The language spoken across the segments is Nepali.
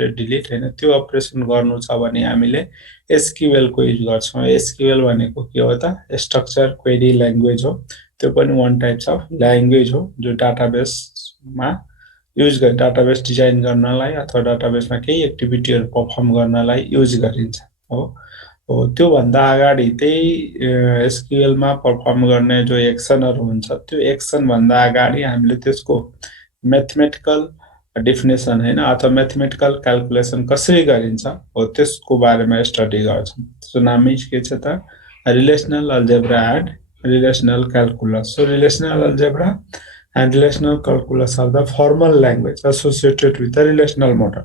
डिलिट हैन त्यो अपरेसन गर्नु छ भने हामीले एसक्यूएल को युज गर्छौं एसक्यूएल भनेको के हो त स्ट्रक्चर क्वेरी ल्याङ्ग्वेज हो त्यो पनि वान टाइप्स अफ ल्याङ्ग्वेज हो जो डाटाबेसमा युज गर्ने डाटाबेस डिजाइन गर्नलाई अथवा डाटाबेसमा केही एक्टिभिटीहरु परफर्म गर्नलाई युज गरिन्छ हो हो त्यो भन्दा अगाडि त्यही एसक्यूएल मा परफर्म गर्ने जो एक्सनहरु हुन्छ त्यो एक्सन भन्दा अगाडि हामीले त्यसको म्याथमेटिकल डेफिनेसन हैन अथवा म्याथमेटिकल क्याल्कुलेसन कसरी गरिन्छ हो त्यसको बारेमा स्टडी गर्छौं त्यसको नामै के छ त relational algebra and relational calculus so relational algebra and relational calculus are the formal language associated with the relational model.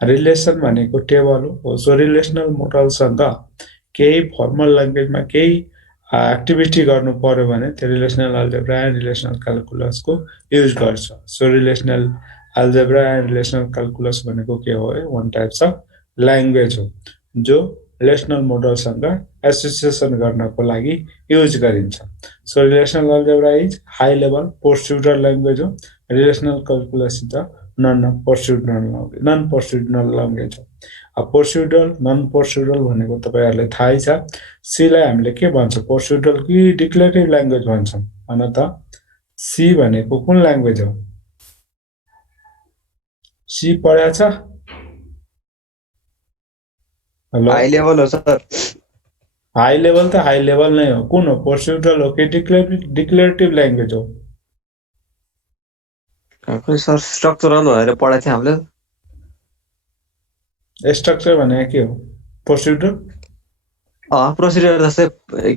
Relation भनेको टेबल हो सो रिलेशनल मोडल सँग केही फर्मल ल्याङ्ग्वेजमा केही एक्टिभिटी गर्नु पर्यो भने त्यो relational algebra and relational calculus को युज गर्छ so relational algebra and relational calculus भनेको के हो वन टाइप्स अफ ल्याङ्ग्वेज हो जो रिलेशनल मोडल सँग एसोसिएसन गर्नको लागि युज गरिन्छ so relational algebra is high level procedural language हो relational calculus is the non procedural language हो प्रोसिड्युरल नन प्रोसिड्युरल भनेको तपाईहरुलाई थाहै छ सी लाई हामीले के भन्छ प्रोसिड्युरल कि डिक्लेरेटिभ ल्याङ्ग्वेज भन्छौं भन त सी भनेको कुन ल्याङ्ग्वेज हो सी पढ्या छ हाई लेभल हो सर हाई लेभल त हाई लेभल नै हो कुन हो प्रोसिड्युरल हो कि डिक्लेरेटिभ ल्याङ्ग्वेज हो खै सर स्ट्रक्चरल भनेर पढाएको थियो हामीले स्ट्रक्चर भनेको के हो प्रोसिड्युरल प्रोसिडर जस्तै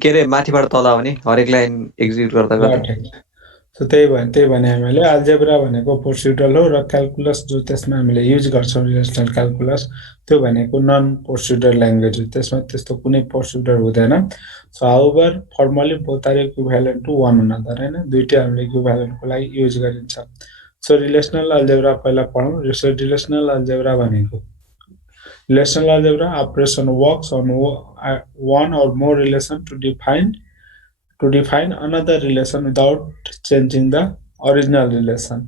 के रे माथिबाट तल आउने हरेक लाइन एक्जिक्युट गर्दा गर्दा सो त्यही भने हामीले अलजेब्रा भनेको प्रोसिड्युरल हो र क्याल्कुलस जो त्यसमा हामीले युज गर्छौं रिलेशनल क्याल्कुलस त्यो भनेको नन प्रोसिड्युरल ल्याङ्ग्वेज हो त्यसमा त्यस्तो कुनै प्रोसिड्युर हुँदैन so however formally both are equivalent to one another हैन दुईटै हामीले इक्विभ्यालेन्ट को लागि युज गरिन्छ सो रिलेशनल अलजेब्रा पहिला पढौं रिलेशनल अलजेब्रा भनेको Relational algebra operation works on one or more relation to define another relation without changing the original relation.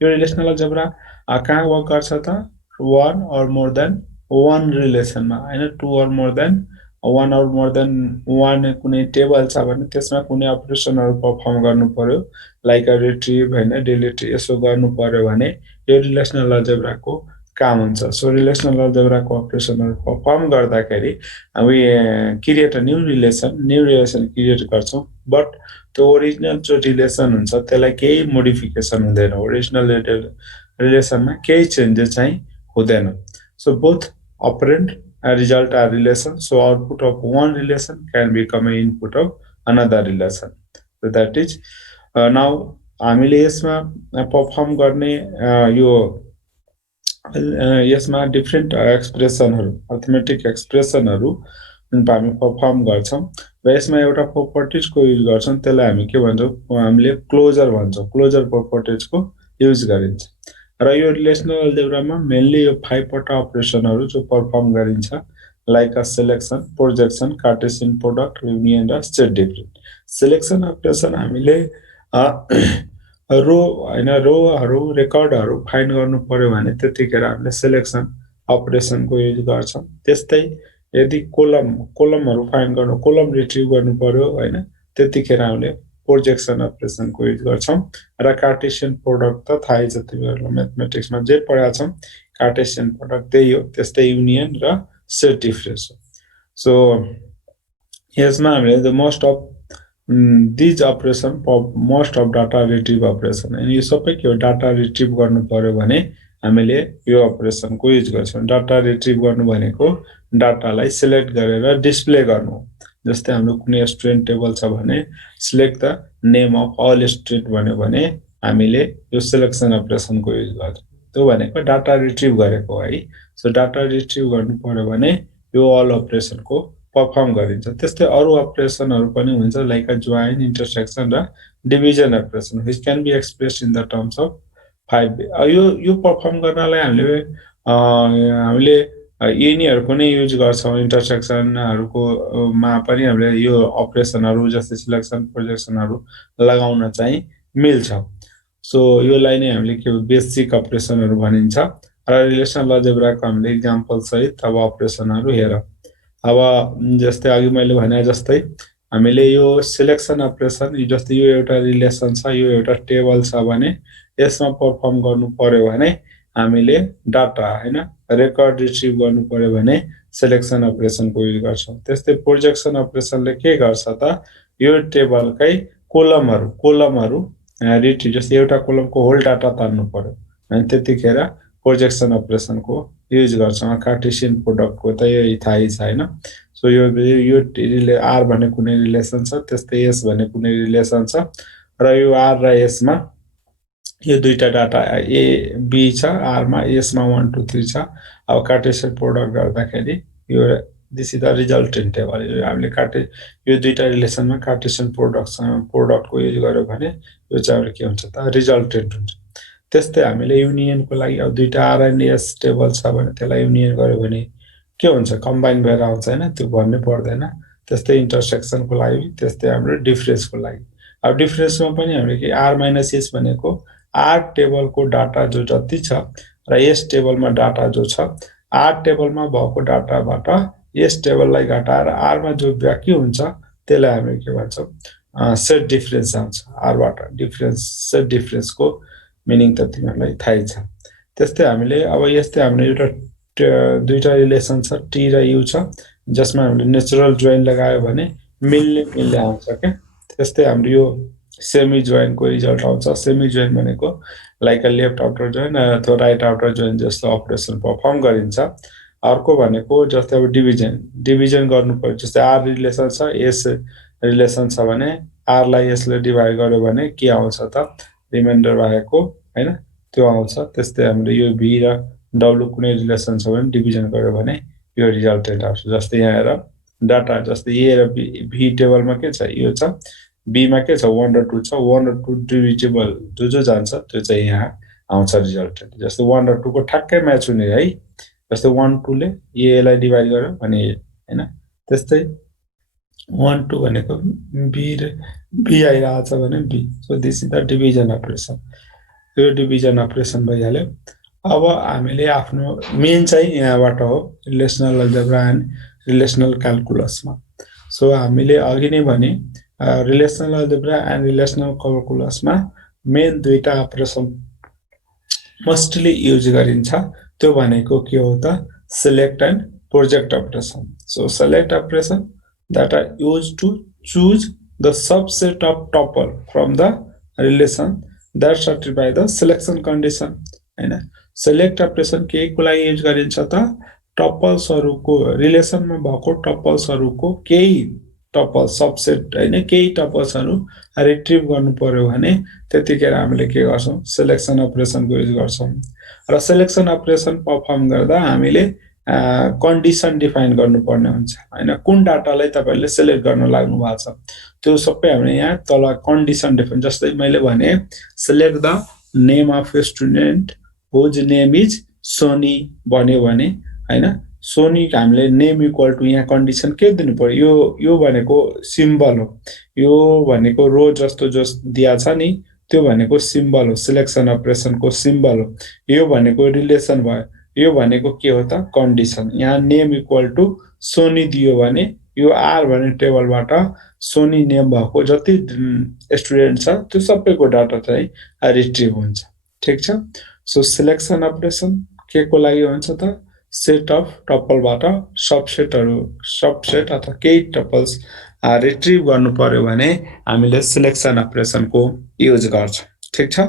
यो relational algebra कहाँ वर्क गर्छ त one or more than one relation मा हैन two or more than one कुनै टेबल छ भने त्यसमा कुनै अपरेसनहरु परफर्म गर्नु पर्यो लाइक अ रिट्रिभ हैन डिलिट यसो गर्नु पर्यो भने यो रिलेशनल अलजेब्रा को काम हुन्छ सो रिलेशनल अलजेब्रा को अपरेसनहरु परफर्म गर्दाखेरि हामी create a new relation create गर्छौं बट त्यो ओरिजिनल जो रिलेसन हुन्छ त्यसलाई केही मोडिफिकेसन हुँदैन ओरिजिनल रिलेसनमा केही चेन्जेस चाहिँ हुँदैन so both operand result are relation so output of one relation can become an input of another relation so that is now हामीले यसमा परफर्म गर्ने यो यसमा डिफरेंट एक्सप्रेसनहरु अर्थमेटिक एक्सप्रेसनहरु हामी परफर्म गर्छौं र यसमा एउटा प्रोपर्टिज को युज गर्छौं त्यसलाई हामी के भन्छौं हामीले क्लोजर भन्छौं क्लोजर प्रोपर्टिज को युज गरिन्छ र यो रिलेशनल अलजेब्रामा मेनली यो 5 वटा अपरेसनहरु जो परफर्म गरिन्छ like a selection projection Cartesian product union र स्टेट डिफरेंट सिलेक्सन अपरेसन हामीले रोहरु रेकर्डहरु फाइन्ड गर्नु पर्यो भने त्यतिखेर हामीले सिलेक्सन अपरेसन को युज गर्छौं त्यस्तै यदि कोलमहरु फाइन्ड गर्नु कोलम रिट्रिभ गर्नु पर्यो हैन त्यतिखेर हामीले प्रोजेक्सन अपरेसन को युज गर्छौं र कार्टेशियन प्रोडक्ट त थाहै छ तिमीहरुलाई म्याथमेटिक्समा जे पढाएको छौं कार्टेशियन प्रोडक्ट त्यही हो त्यस्तै युनियन र सेट डिफरेन्स सो यसमा हामीले the most of these operation most of data retrieve operation अनि यो सबै के हो डाटा रिट्रिभ गर्नु पर्यो भने हामीले यो अपरेसन को युज गर्छौं डाटा रिट्रिभ गर्नु भनेको डाटालाई सिलेक्ट गरेर डिस्प्ले गर्नु जस्तै हाम्रो कुनै स्टुडेन्ट टेबल छ भने select the name of all student भन्यो भने हामीले यो सिलेक्सन अपरेसन को युज गर्छौं त्यो भनेको डाटा रिट्रिभ गरेको है सो डाटा रिट्रिभ गर्नु पर्यो भने यो अल अपरेसन को परफर्म गरिन्छ त्यस्तै अरु अपरेसनहरु पनि हुन्छ लाइक अ जोइन इन्टरसेक्सन र division operation which can be expressed in the terms of 5 यो परफर्म गर्नलाई हामीले यिनीहरुको नै युज गर्छौं इन्टरसेक्सनहरुको मा पनि हामीले यो अपरेसनहरु जस्तै सिलेक्सन प्रोजेक्सनहरु लगाउन चाहिँ मिल्छ सो योलाई नै हामीले के बेसिक अपरेसनहरु भनिन्छ र रिलेसनल अलजेब्राको हामीले इक्जाम्पल सहित अब अपरेसनहरु हेरौँ। अब जस्तै अघि मैले भने जस्तै हामीले यो सिलेक्सन अपरेसन जस्तै यो एउटा रिलेसन छ, यो एउटा टेबल छ भने यसमा परफर्म गर्नु पर्यो भने हामीले डाटा हैन रेकर्ड रिट्रिभ गर्नु पर्यो भने सिलेक्सन अपरेसनको युज गर्छौं। त्यस्तै प्रोजेक्सन अपरेसनले के गर्छ त यो टेबलकै कोलमहरु रिट्रिभ जस्तै एउटा कोलमको होल डाटा तान्नु पर्यो अनि त्यतिखेर प्रोजेक्सन अपरेसनको युज गर्छौं। कार्टेसियन प्रोडक्टको त यही थाहै छ हैन। सो यो आर भन्ने कुनै रिलेसन छ, त्यस्तै एस भन्ने कुनै रिलेसन छ र यो आर र एस मा यो दुईटा डाटा ए बी छ, आर मा एस मा 1 2 3 छ। अब कार्टेसियन प्रोडक्ट गर्दाखेरि यो this is the resultant table. हामीले यो दुईटा रिलेसनमा कार्टेसियन प्रोडक्टको युज गर्यो भने यो चाहिँ के हुन्छ त रिजल्टेन्ट हुन्छ। त्यस्तै हामीले युनियनको लागि अब दुईटा आर एन्ड एस टेबल छ भने त्यसलाई युनियन गर्यो भने के हुन्छ कम्बाइन भएर आउँछ हैन, त्यो भन्नै पर्दैन। त्यस्तै इन्टरसेक्सनको लागि, त्यस्तै हाम्रो डिफरेन्सको लागि। अब डिफरेन्समा पनि हामीले के आर माइनस एस भनेको आर टेबलको डाटा जो जति छ र एस टेबलमा डाटा जो छ, आर टेबलमा भएको डाटाबाट एस टेबललाई घटाएर आरमा जो बाँकी हुन्छ त्यसलाई हामी के भन्छौं सेट डिफरेन्स आउँछ। आरबाट सेट डिफरेन्सको मिनिङ त तिमीहरुलाई थाहै छ। त्यस्तै हामीले अब यस्तै हामीले एउटा दुईटा रिलेसन छ टी र यु छ जसमा हामीले नेचुरल जोइन लगायो भने मिल्ने आउँछ के। त्यस्तै हाम्रो यो सेमी जोइनको रिजल्ट आउँछ। सेमी जोइन भनेको like a left outer join अथवा राइट आउटर जोइन जस्तो अपरेसन परफर्म गरिन्छ। अर्को भनेको जस्तै अब डिभिजन गर्नु पर्यो, जस्तै आर रिलेसन छ एस रिलेसन छ भने आर लाई यसले डिभाइड गर्यो भने के आउँछ त रिमाइन्डर भएको हैन त्यो आउँछ। त्यस्तै हामीले यो भी र डब्लु कुनै रिलेसन छ भने डिभिजन गर्यो भने यो रिजल्टेन्ट आउँछ। जस्तै यहाँ हेर डाटा जस्तै ए र भी टेबलमा के छ यो छ, बी मा के छ 1 र 2 छ, 1 र 2 डिभिजिबल जो जान्छ त्यो चाहिँ यहाँ आउँछ रिजल्टेन्ट। जस्तै 1 र 2 को ठ्याक्कै म्याच हुने है, जस्तै 1 2 ले ए लाई डिभाइड गर्यो भने हैन। त्यस्तै 1 2 भनेको बी आइरहेछ भने B. So this is the division operation. यो डिभिजन अपरेसन भइहाल्यो। अब हामीले आफ्नो मेन चाहिँ यहाँबाट हो रिलेसनल अलजेब्रा एन्ड रिलेसनल क्याल्कुलसमा। सो हामीले अघि नै भने रिलेसनल अलजेब्रा एन्ड रिलेसनल क्याल्कुलसमा मेन दुईटा अपरेसन मोस्टली युज गरिन्छ। त्यो भनेको के हो त select and project operation. So select operation that are used to choose the subset of tuple from the relation that satisfy the selection condition हैन। सिलेक्ट अपरेसन के को लागि युज गरिन्छ त टपल्सहरुको रिलेसनमा भएको टपल्सहरुको केही टपल सबसेट हैन केही टपल्सहरु रिट्रिभ गर्नु पर्यो भने त्यतिखेर हामीले के गर्छौं सिलेक्सन अपरेसनको युज गर्छौं। र सिलेक्सन अपरेसन परफर्म गर्दा हामीले कन्डिसन डिफाइन गर्नुपर्ने हुन्छ हैन। कुन डाटालाई तपाईले सिलेक्ट गर्न लाग्नु भएको छ त्यो सबै हामीले यहाँ तल कन्डिसन डिफाइन। जस्तै मैले भने select the name of a student whose name is Soni भन्यो भने हैन सोनी हामीले नेम इक्वल टु यहाँ कन्डिसन के दिनु पर्यो यो भनेको सिम्बल हो, यो भनेको रो जस्तो दिया छ नि त्यो भनेको सिम्बल हो, सिलेक्सन अपरेसनको सिम्बल हो। यो भनेको रिलेसन भयो, यो भनेको के हो त कन्डिसन। यहाँ नेम इक्वल टु सोनी दियो भने यो आर भन्ने टेबलबाट सोनी नेम भएको जति स्टुडेन्ट छ त्यो सबैको डाटा चाहिँ रिट्रिभ हुन्छ। ठीक छ। सो सिलेक्सन अपरेसन के को लागि हुन्छ त सेट अफ टपलबाट सबसेट अथवा केही टपल्स रिट्रिभ गर्नु पर्यो भने हामीले सिलेक्सन अपरेसनको युज गर्छौं। ठीक छ।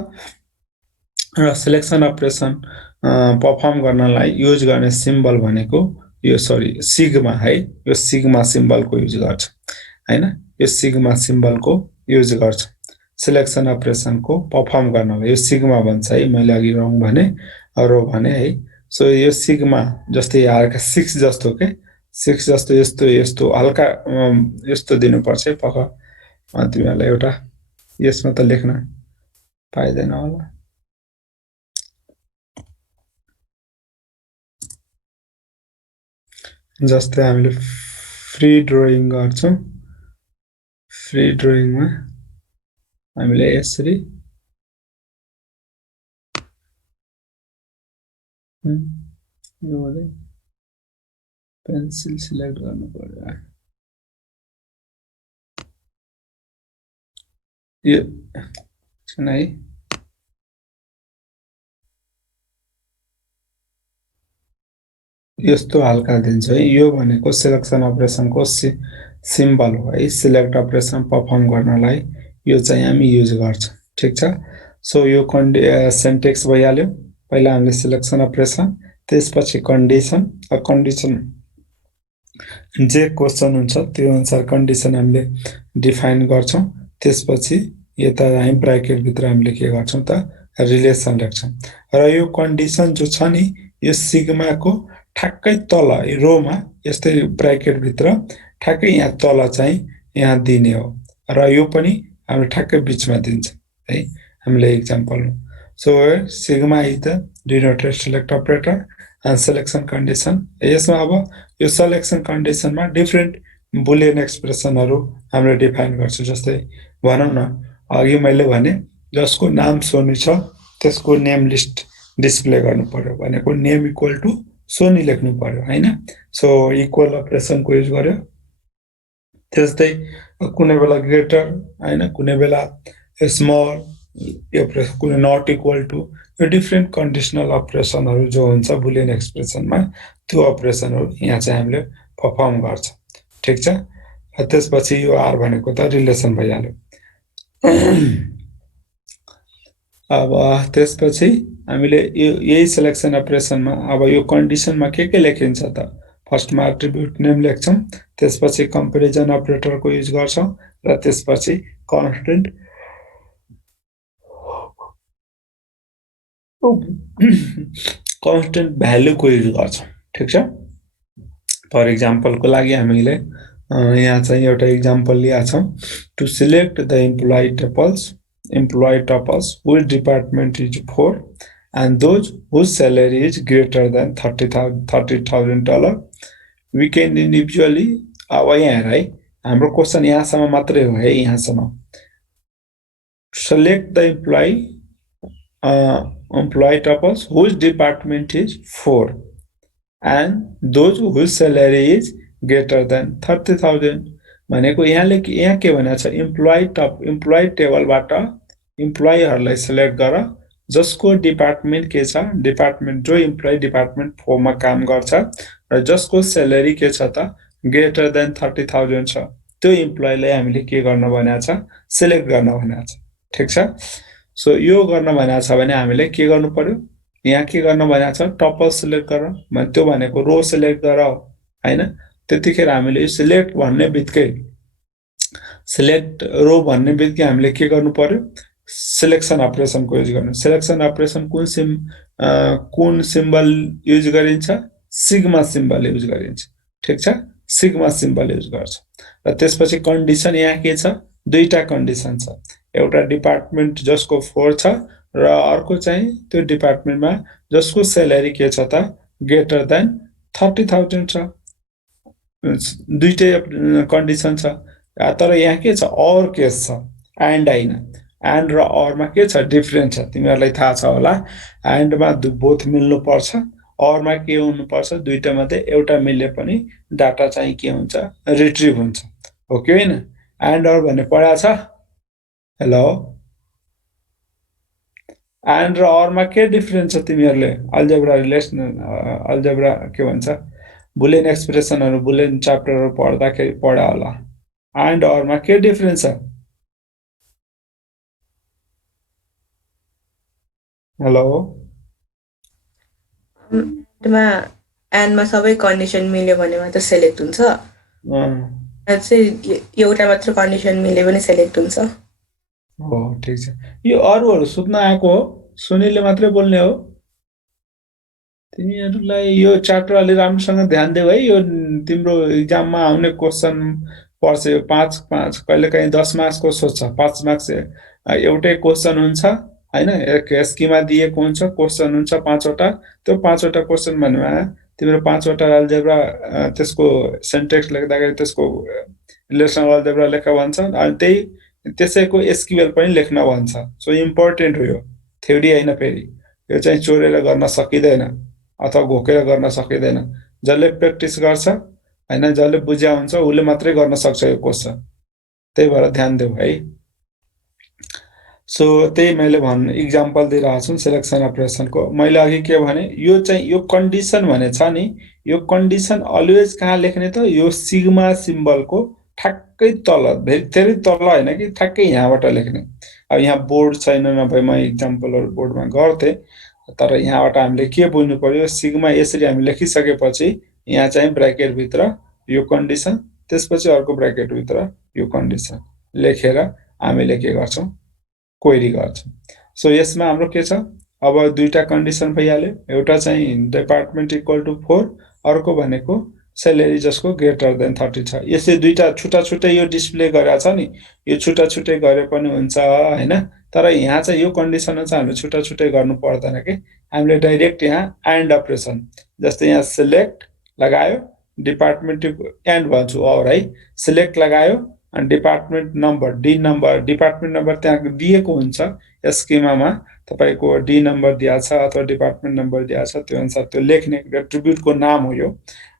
र सिलेक्सन अपरेसन परफर्म गर्नलाई युज गर्ने सिम्बल भनेको यो सिग्मा है, यो सिग्मा सिम्बलको युज गर्छ हैन। यो सिग्मा सिम्बलको युज गर्छ सिलेक्सन अपरेसनको परफर्म गर्नलाई। यो सिग्मा भन्छ है, मैले अघि रङ भने रो भने है। सो यो सिग्मा जस्तै हल्का 6 जस्तो के 6 जस्तो यस्तो हल्का यस्तो दिनुपर्छ है। पक्का तिमीहरुलाई एउटा यसमा त लेख्न पाइदैन होला। जस्तै हामीले फ्री ड्रइङ गर्छौं, फ्री ड्रइङमा हामीले यसरी यो हुँदै पेन्सिल सिलेक्ट गर्नु पर्यो यो छैन है यस्तो हल्का दिन्छ है यो भनेको सिलेक्सन अपरेसनको सिम्बल हो है सिलेक्ट अपरेसन परफर्म गर्नलाई यो चाहिँ हामी युज गर्छ ठीक छ सो यो सिन्टेक्स भइहाल्यो पहिला हामीले सिलेक्सन अपरेसन त्यसपछि कन्डिसन कन्डिसन जे क्वेसन हुन्छ त्यो अनुसार कन्डिसन हामीले डिफाइन गर्छौं त्यसपछि यता हामी ब्र्याकेट भित्र हामीले के गर्छौं त रिलेसन लेख्छौं र यो कन्डिसन जो छ नि यो सिग्माको ठ्याक्कै तल रोमा यस्तै ब्र्याकेट भित्र ठ्याक्कै यहाँ तल चाहिँ यहाँ दिने हो र यो पनि हामीले ठ्याक्कै बीचमा दिन्छ है हामीले example so sigma is the denoted select operator and selection condition यसमा अब यो सिलेक्सन कन्डिसनमा डिफरेन्ट बुलियन एक्सप्रेसनहरु हामीले डिफाइन गर्छौं जस्तै भनौं न अघि मैले भने जसको नाम सोनी छ त्यसको नेम लिस्ट डिस्प्ले गर्नु पर्यो भनेको नेम इक्वल टु सोनी लेख्नु पर्यो हैन सो इक्वल अपरेसनको युज गर्यो त्यस्तै कुनै बेला ग्रेटर हैन कुनै बेला स्मल यो कुनै नट इक्वल टु यो डिफरेन्ट कन्डिसनल अपरेसनहरु जो हुन्छ बुलियन एक्सप्रेसनमा त्यो अपरेसनहरु यहाँ चाहिँ हामीले परफर्म गर्छ ठीक छ त्यसपछि यो आर भनेको त रिलेसन भइहाल्यो अब त्यसपछि हामीले यही सिलेक्सन अपरेसनमा अब यो कन्डिसनमा के लेखिन्छ त फर्स्टमा एट्रिब्युट नेम लेख्छौं त्यसपछि कम्पेरिजन अपरेटरको युज गर्छौं र त्यसपछि कन्स्टेन्ट कन्स्टेन्ट भ्यालुको युज गर्छौं ठीक छ फर एक्जाम्पलको लागि हामीले यहाँ चाहिँ एउटा एक्जाम्पल लिया छौं to select the employee tuples whose department is 4 and those whose salary is greater than $30,000 we can individually अब यहाँ है हाम्रो क्वेशन यहाँसम्म मात्रै हो है यहाँसम्म select the employee tuples whose department is 4 and those whose salary is greater than 30,000 भनेको यहाँ के भनेको छ इम्प्लोइ टेबलबाट इम्प्लोइहरुलाई सिलेक्ट गर जसको डिपार्टमेन्ट के छ डिपार्टमेन्ट जो इम्प्लोइ डिपार्टमेन्ट 4 मा काम गर्छ र जसको सैलरी के छ त ग्रेटर देन 30,000 छ त्यो इम्प्लोइलाई हामीले के गर्न भनेको छ सिलेक्ट गर्न भनेको छ ठीक छ सो यो गर्न भनेको छ भने हामीले के गर्नु पर्यो यहाँ के गर्न भनेको छ टपल सिलेक्ट गर त्यो भनेको रो सिलेक्ट गर हैन त्यतिखेर हामीले सिलेक्ट भन्ने बित्तिकै सिलेक्ट रो भन्ने बित्तिकै हामीले के गर्नु पर्यो सिलेक्सन अपरेसनको युज गर्नु सिलेक्सन अपरेसन कुन सिम्बल युज गरिन्छ सिग्मा सिम्बल युज गरिन्छ ठीक छ सिग्मा सिम्बल युज गर्छ र त्यसपछि कन्डिसन यहाँ के छ दुईटा कन्डिसन छ एउटा डिपार्टमेन्ट जसको 4 छ र अर्को चाहिँ त्यो डिपार्टमेन्टमा जसको सैलरी के छ त ग्रेटर देन 30,000 छ दुईटै कन्डिसन छ तर यहाँ के छ और केस छ एन्ड हैन एन्ड र और मा के छ डिफरेन्स छ तिमीहरुलाई थाहा छ होला एन्ड मा बोथ मिल्नु पर्छ और मा के हुनु पर्छ दुईटा मध्ये एउटा मिले पनि डाटा चाहिँ के हुन्छ रिट्रिभ हुन्छ हो कि हैन एन्ड और भन्ने पढा छ हेलो एन्ड र और मा के डिफरेन्स छ तिमीहरुले अल्जेब्रा अल्जेब्रा के भन्छ बुलियन एक्सप्रेसनहरु बुलियन च्याप्टरहरु पढ्दाखेरि पढा होला एन्ड और मा के डिफरेन्स छ हेलो एन्ड मा सबै कन्डिसन मिल्यो भने मात्र सिलेक्ट हुन्छ चाहिँ एउटा मात्र कन्डिसन मिले पनि सिलेक्ट हुन्छ हो ठीक छ यो अरूहरु सुत्न आएको हो सुनिले मात्रै बोल्ने हो तिमीहरुलाई यो च्याप्टर अलि राम्रोसँग ध्यान देऊ है यो तिम्रो एक्जाममा आउने क्वेशन पर्छ यो 5 कहिलेकाहीँ 10 मार्क्सको सोध्छ 5 मार्क्स एउटै क्वेशन हुन्छ हैन एक स्किमा दिएको हुन्छ क्वेशन हुन्छ 5 वटा त्यो 5 वटा क्वेशन भन्नुमा तिम्रो 5 वटा अल्जेब्रा त्यसको सिन्टेक्स लेख्दाखेरि त्यसको रिलेसनल अल्जेब्रा लेख भन्छ अनि त्यही त्यसैको एसक्यूएल पनि लेख्न भन्छ सो इम्पोर्टेन्ट हो यो थ्योरी हैन फेरि यो चाहिँ चोरेर गर्न सकिदैन अथवा घोकेर गर्न सकिँदैन। जसले प्र्याक्टिस गर्छ हैन, जसले बुझ्या हुन्छ उले मात्रै गर्न सक्छ यो क्वेशन। त्यही भएर ध्यान देऊ है। सो त्यही मैले भन्नु इक्जाम्पल दिइरहेको छु सिलेक्सन अपरेसनको। मैले अघि के भने यो चाहिँ यो कन्डिसन भने छ नि, यो कन्डिसन अलवेज कहाँ लेख्ने त, यो सिग्मा सिम्बलको ठ्याक्कै तल, धेरै तल हैन कि ठ्याक्कै यहाँबाट लेख्ने। अब यहाँ बोर्ड छैन, नभए म इक्जाम्पलहरु बोर्डमा गर्थे, तर यहाँबाट हामीले के बुझ्नु पर्यो, सिग्मा यसरी हामी लेखिसकेपछि यहाँ चाहिँ ब्र्याकेट भित्र यो कन्डिसन, त्यसपछि अर्को ब्र्याकेट भित्र यो कन्डिसन लेखेर हामीले के गर्छौं, क्वेरी गर्छौं। सो यसमा हाम्रो के छ, अब दुईटा कन्डिसन भइहाल्यो। एउटा चाहिँ डिपार्टमेन्ट इक्वल टु 4, अर्को भनेको स्यालेरी जसको ग्रेटर देन 30 छ। यसले दुईटा छुट्टा छुट्टै यो डिस्प्ले गरेको छ नि, यो छुट्टा छुट्टै गरे पनि हुन्छ हैन, तर यहाँ चाहिँ यो कन्डिसन चाहिँ हामीले छुट्टा छुट्टै गर्नु पर्दैन के, हामीले डाइरेक्ट यहाँ एन्ड अपरेसन, जस्तै यहाँ सिलेक्ट लगायो, डिपार्टमेन्ट एन्ड भन्छु और है, सिलेक्ट लगायो अनि department number, D number, department number त्यहाँ दिएको हुन्छ स्किमामा, तपाईको डी नम्बर दिएको छ अथवा डिपार्टमेन्ट नम्बर दिएको छ, त्यो अनुसार त्यो लेख्ने एट्रिब्युटको नाम हो यो।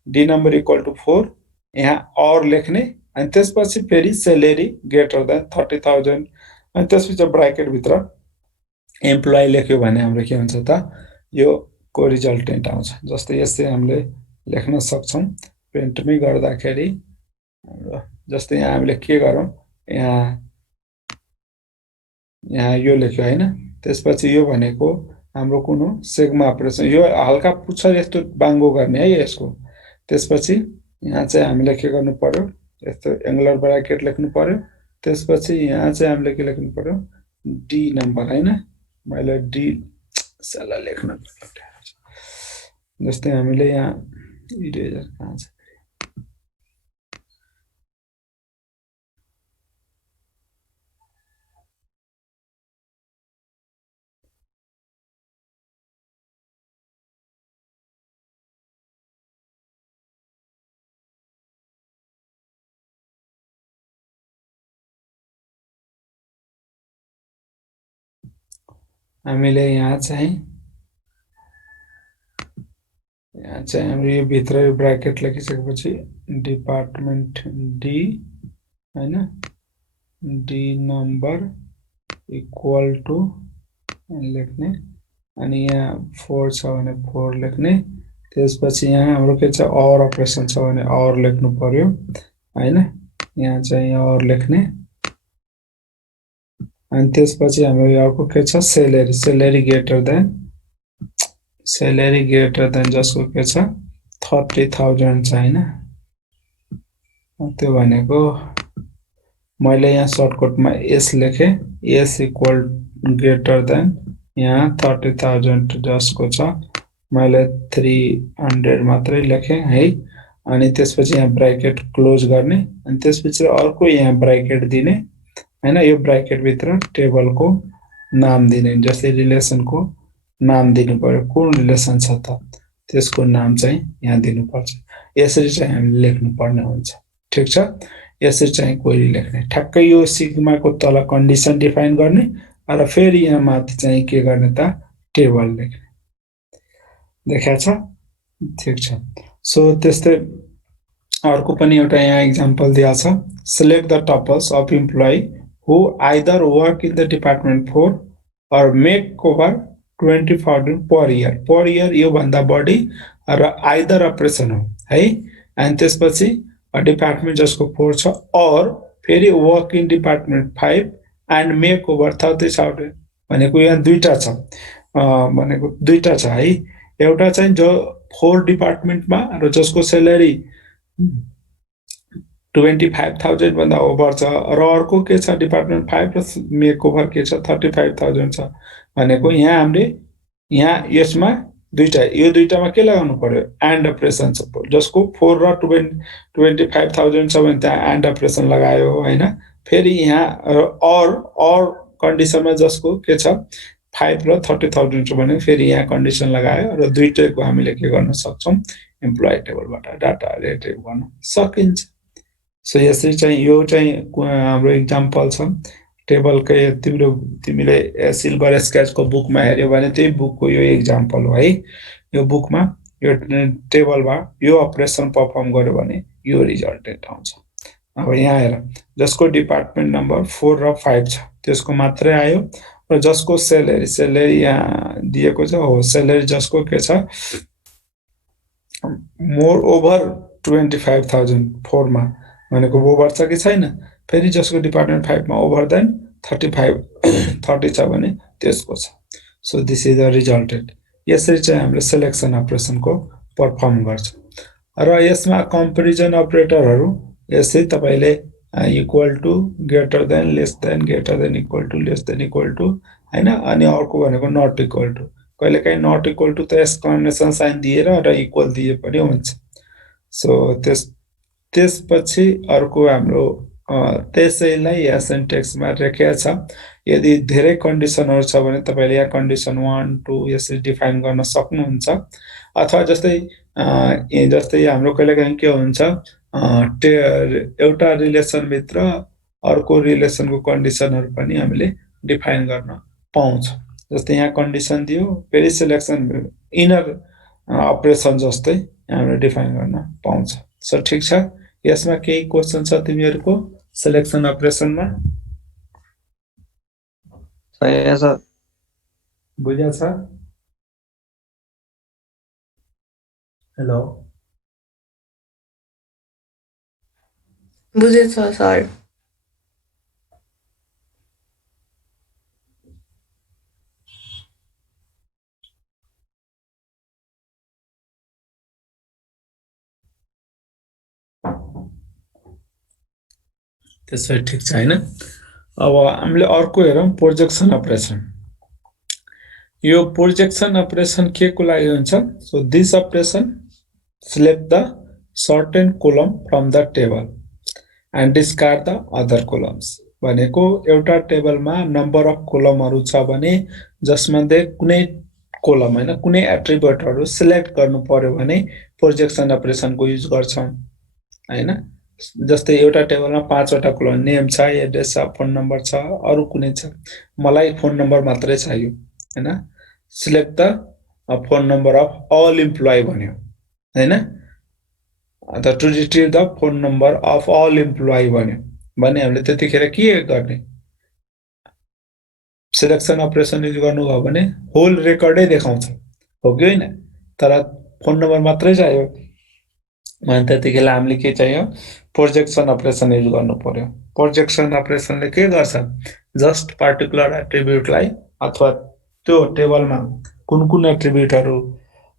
डी नम्बर इक्वल टु 4 यहाँ और लेख्ने, अनि त्यसपछि फेरि स्यालेरी ग्रेटर देन 30,000, अनि त्यसपछि ब्र्याकेट भित्र एम्प्लोइ लेख्यो भने हाम्रो के हुन्छ त, यो को रिजल्टेन्ट आउँछ। जस्तै यसै हामीले लेख्न सक्छौं प्रिन्टमै गर्दाखेरि। जस्तै यहाँ हामीले के गरौँ, यहाँ यो लेख्यो हैन, त्यसपछि यो भनेको हाम्रो कुन हो, सिग्मा अपरेसन। यो हल्का पुच्छर यस्तो बाङ्गो गर्ने है यसको। त्यसपछि यहाँ चाहिँ हामीले के गर्नु पर्यो, यस्तो एङ्गुलर ब्र्याकेट लेख्नु पर्यो। त्यसपछि यहाँ चाहिँ हामीले के लेख्नु पर्यो, डी नम्बर हैन, मैले डी सल्लाह लेख्न पर्यो। जस्तै हामीले यहाँ इरेजर कहाँ छ, हामीले यहाँ चाहिँ हाम्रो यो भित्र यो ब्र्याकेट लेखिसकेपछि डिपार्टमेन्ट डी हैन, डी नम्बर इक्वल टु लेख्ने, अनि यहाँ 4 छ भने 4 लेख्ने। त्यसपछि यहाँ हाम्रो के छ, और अपरेसन छ भने और लेख्नु पर्यो हैन, यहाँ चाहिँ और लेख्ने। अनि त्यसपछि हाम्रो अर्को के छ, स्यालेरी, स्यालेरी ग्रेटर देन जसको के छ 30,000 छ हैन। त्यो भनेको मैले यहाँ सर्टकटमा एस लेखे, एस इक्वल ग्रेटर देन यहाँ 30,000 जसको छ मैले 300 मात्रै लेखे है। अनि त्यसपछि यहाँ ब्र्याकेट क्लोज गर्ने, अनि त्यसपछि अर्को यहाँ ब्र्याकेट दिने हैन। यो ब्र्याकेट भित्र टेबलको नाम दिने, जस्तै रिलेसनको नाम दिनु पर्यो, कुन रिलेसन छ त त्यसको नाम चाहिँ यहाँ दिनुपर्छ। यसरी चाहिँ हामीले लेख्नु पर्ने हुन्छ, ठीक छ। यसरी चाहिँ क्वेरी लेख्ने, ठ्याक्कै यो सिग्माको तल कन्डिसन डिफाइन गर्ने र फेरि यहाँ माथि चाहिँ के गर्ने त, टेबल लेख्ने। देखाएको छ, ठीक छ। सो त्यस्तै अर्को पनि एउटा यहाँ इक्जाम्पल दिएको छ, select the tuples of employee who either work in the department 4 or make over 20,000 per year यो भन्दा बढी र आइदर अपरेसन हो है। अनि त्यसपछि डिपार्टमेन्ट जसको 4 छ और फेरि work in department 5 and make over 30,000 भनेको यहाँ दुईटा छ, भनेको दुईटा छ है। एउटा चाहिँ जो 4 डिपार्टमेन्टमा र जसको स्यालेरी 25,000 भन्दा ओभर छ, र अर्को के छ डिपार्टमेन्ट 5 र मेक ओभर के छ 35,000 छ भनेको यहाँ हामीले यहाँ यसमा दुईटा, यो दुईटामा के लगाउनु पर्यो, एन्ड अपरेसन छ। जसको 4 र 25,000 छ भने त्यहाँ एन्ड अपरेसन लगायो हैन। फेरि यहाँ और कन्डिसनमा जसको के छ 5 र 30,000 छ भने फेरि यहाँ कन्डिसन लगायो र दुईटैको हामीले के गर्न सक्छौं, एम्प्लोइ टेबलबाट डाटा रिट्रिभ गर्न सकिन्छ। सो यसरी चाहिँ यो चाहिँ हाम्रो इक्जाम्पल छ टेबलकै। तिमीले सिल्भर स्केचको बुकमा हेर्यो भने त्यही बुकको यो इक्जाम्पल हो है। यो बुकमा यो टेबलमा यो अपरेसन परफर्म गर्यो भने यो रिजल्टेन्ट आउँछ। अब यहाँ हेर जसको डिपार्टमेन्ट नम्बर 4 र 5 छ त्यसको मात्रै आयो र जसको सेलेरी यहाँ दिएको छ हो सेलेरी जसको के छ मोर ओभर 25,000 4 मा भनेको ओभर छ कि छैन, फेरि जसको डिपार्टमेन्ट 5 मा ओभर देन 30 छ भने त्यसको छ। So this is the resulted. यसरी चाहिँ हामीले सिलेक्सन अपरेसनको परफर्म गर्छ र यसमा कम्पेरिजन अपरेटरहरू यसै तपाईले equal to greater than less than greater than equal to less than equal to हैन, अनि अर्को भनेको नट इक्वल टु। कहिलेकाहीँ नट इक्वल टु त एक्सक्लेमेसन साइन दिएर र इक्वल दिए पनि हुन्छ। सो त्यसपछि अर्को हाम्रो त्यसैलाई यहाँ सिन्टेक्समा लेखेको छ। यदि धेरै कन्डिसनहरु छ भने तपाईले यहाँ कन्डिसन 1 2 यसरी डिफाइन गर्न सक्नुहुन्छ, अथवा जस्तै हाम्रो कहिलेकाहीँ के हुन्छ एउटा रिलेसन भित्र अर्को रिलेसनको कन्डिसनहरु पनि हामीले डिफाइन गर्न पाउँछ। जस्तै यहाँ कन्डिसन दियो फेरि सिलेक्सन इनर अपरेसन जस्तै हामीले डिफाइन गर्न पाउँछ। सो ठीक छ, यसमा केही क्वेशन छ तिमीहरुको सिलेक्सन अपरेसनमा? सर बुझ्या छ? हेलो बुझेछ सर। त्यसै ठीक छ हैन। अब हामीले अर्को हेरौं प्रोजेक्सन अपरेसन। यो प्रोजेक्सन अपरेसन के को लागि हुन्छ? So this operation select the certain column from the table and discard the other columns। भनेको एउटा टेबलमा नम्बर अफ कोलमहरु छ भने जसमध्ये कुनै कोलम हैन कुनै एट्रिब्युटहरु सिलेक्ट गर्नु पर्यो भने प्रोजेक्सन अपरेसनको युज गर्छौं हैन। जस्तै एउटा टेबलमा 5 वटा कोलम नेम छ, एड्रेस छ, फोन नम्बर छ, अरु कुनै छ, मलाई फोन नम्बर मात्रै चाहियो हैन। Select the phone number of all employee भन्यो हैन, अथवा to retrieve the phone number of all employee भन्यो भने हामीले त्यतिखेर के गर्ने? सिलेक्सन अपरेसन युज गर्नु भयो भने होल रेकर्डै देखाउँछ, हो कि हैन? तर फोन नम्बर मात्रै चाहियो भने त्यतिखेर हामीले के चाहियो? प्रोजेक्सन अपरेसन युज गर्नु पर्यो। प्रोजेक्सन अपरेसनले के गर्छ? जस्ट पार्टिकुलर एट्रिब्युटलाई अथवा त्यो टेबलमा कुन एट्रिब्युटहरु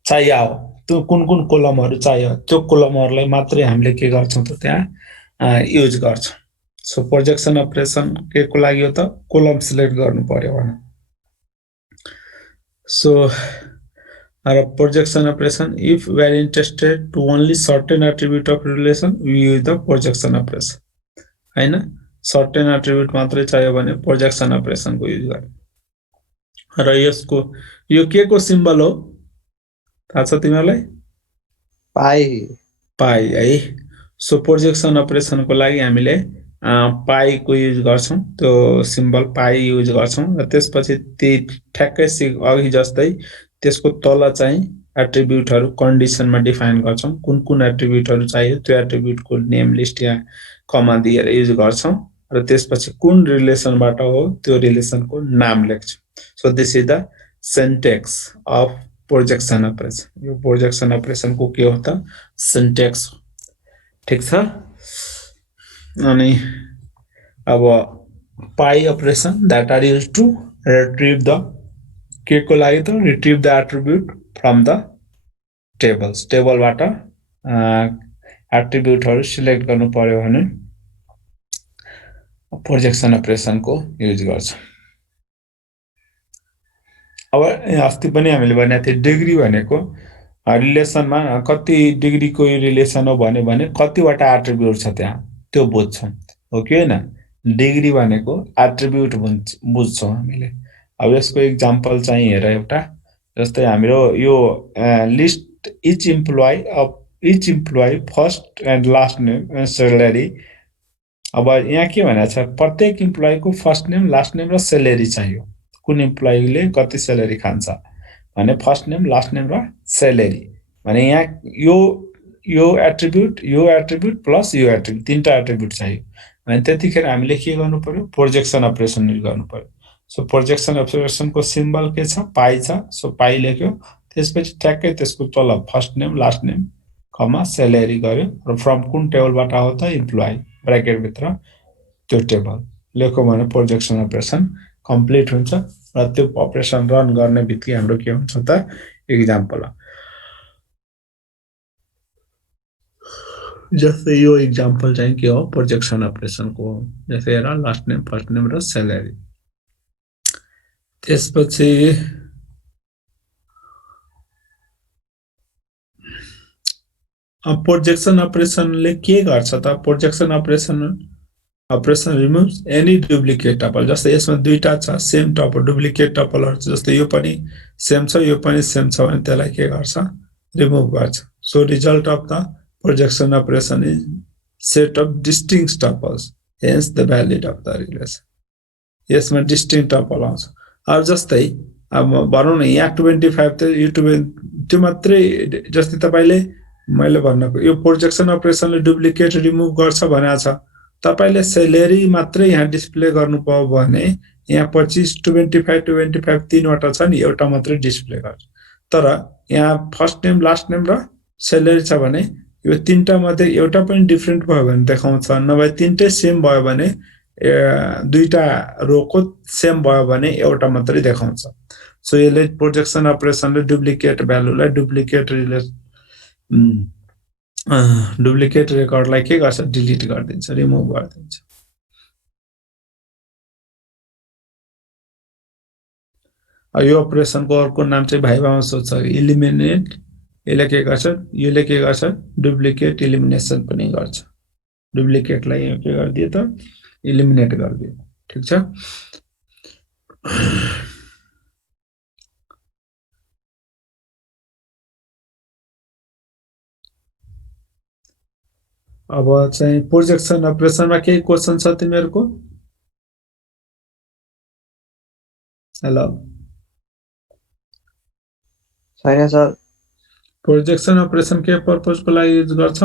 चाहियो त्यो कुन कोलमहरु चाहियो त्यो कोलमहरुलाई मात्रै हामीले के गर्छौं त त्यहाँ युज गर्छौं। सो प्रोजेक्सन अपरेसन के को लागि हो त? कोलम सिलेक्ट गर्नु पर्यो भने। So projection operation, if we are interested to only certain attribute of relation we use the projection operation हैन। certain attribute मात्रै चाहियो भने projection operation को युज गर्ने। र यसको यो के को सिम्बल हो थाहा छ तिमीलाई? पाई है। सो प्रोजेक्सन अपरेसन को लागि हामीले पाई को युज गर्छौं, त्यो सिम्बल पाई युज गर्छौं र त्यसपछि ठ्याक्कै अघि जस्तै त्यसको तल चाहिँ एट्रिब्युटहरु कन्डिसनमा डिफाइन गर्छौं, कुन एट्रिब्युटहरु चाहियो त्यो एट्रिब्युटको नेम लिस्ट या कमा दिएर युज गर्छौं र त्यसपछि कुन रिलेसनबाट हो त्यो रिलेसनको नाम लेख्छौं। So this is the syntax of projection operation. यो प्रोजेक्सन अपरेसन को के हो त? सिन्टेक्स। ठीक छ। अनि अब pi operation that are used to retrieve the के को लागि त? Retrieve the attribute from the tables. टेबलबाट एट्रिब्युटहरु सिलेक्ट गर्नु पर्यो भने प्रोजेक्सन अपरेसन को युज गर्छ। अब अस्ति पनि हामीले भनेको थियौ डिग्री भनेको रिलेसनमा कति डिग्रीको रिलेसन हो भने कतिवटा एट्रिब्युट छ त्यहाँ त्यो बुझ्छौं, हो कि हैन? डिग्री भनेको एट्रिब्युट बुझ्छौं हामीले। अब यसको एक्जाम्पल चाहिँ हेर एउटा, जस्तै हाम्रो यो list each employee first and last name and salary. अब यहाँ के भनेको छ? प्रत्येक इम्प्लोइको फर्स्ट नेम, लास्ट नेम र सैलरी चाहियो। कुन इम्प्लोइले कति सैलरी खान्छ भने फर्स्ट नेम लास्ट नेम र सेलेरी भने यहाँ यो एट्रिब्युट प्लस यो एट्रिब्युट तीनटा एट्रिब्युट चाहियो भने त्यतिखेर हामीले के गर्नु पर्यो प्रोजेक्सन अपरेसन युज गर्नु पर्यो सो प्रोजेक्सन अपरेसनको सिम्बल के छ पाई छ सो पाई लेख्यो त्यसपछि ठ्याक्कै त्यसको तल फर्स्ट नेम लास्ट नेम कमा सेलेरी गर्यो र फ्रम कुन टेबलबाट हो त इम्प्लोइ ब्र्याकेट भित्र त्यो टेबल लेख्यो भने प्रोजेक्सन अपरेसन कम्प्लिट हुन्छ र त्यो अपरेसन रन गर्ने बित्तिकै हाम्रो के हुन्छ त एक्जाम्पल जस्तै यो एक्जाम्पल चाहिँ के हो प्रोजेक्सन अपरेसनको हो जस्तै हेर लास्ट नेम फर्स्ट नेम र सेलेरी त्यसपछि प्रोजेक्सन अपरेसनले के गर्छ त projection operation removes any duplicate tuple जस्तै यसमा दुईटा छ सेम टपल डुप्लिकेट टपलहरु जस्तै यो पनि सेम छ यो पनि सेम छ भने त्यसलाई के गर्छ रिमुभ गर्छ so result of the projection operation is set of distinct tuples hence the valid of the relation यसमा डिस्टिंक्ट टपल आउँछ अब जस्तै अब भनौं न यहाँ 25 त यो 20 त्यो मात्रै जस्तै तपाईले मैले भन्नको यो प्रोजेक्सन अपरेसनले डुप्लिकेट रिमुभ गर्छ भनेको छ तपाईले सेलेरी मात्रै यहाँ डिस्प्ले गर्नु पर्यो भने यहाँ 25 25 तीनवटा छ नि एउटा मात्रै डिस्प्ले गर्छ तर यहाँ फर्स्ट नेम लास्ट नेम र सेलेरी छ भने यो तीनटा मध्ये एउटा पनि डिफरेन्ट भयो भने देखाउँछ नभए तीनटै सेम भयो भने दुईटा रोको सेम भयो भने एउटा मात्रै देखाउँछ सो यसले प्रोजेक्सन अपरेसनले डुप्लिकेट भ्यालुलाई डुप्लिकेट रेकर्डलाई के गर्छ डिलिट गरिदिन्छ रिमुभ गरिदिन्छ यो अपरेसनको अर्को नाम चाहिँ भाइभामा सोध्छ इलिमिनेट यसले के गर्छ डुप्लिकेट इलिमिनेसन पनि गर्छ डुप्लिकेटलाई के गर्दियो त इलिमिनेट गरिदियो ठीक छ अब चाहिँ प्रोजेक्सन अपरेसनमा केही क्वेशन छ तिमीहरुको हेलो छैन सर प्रोजेक्सन अपरेसन के पर्पजको लागि युज गर्छ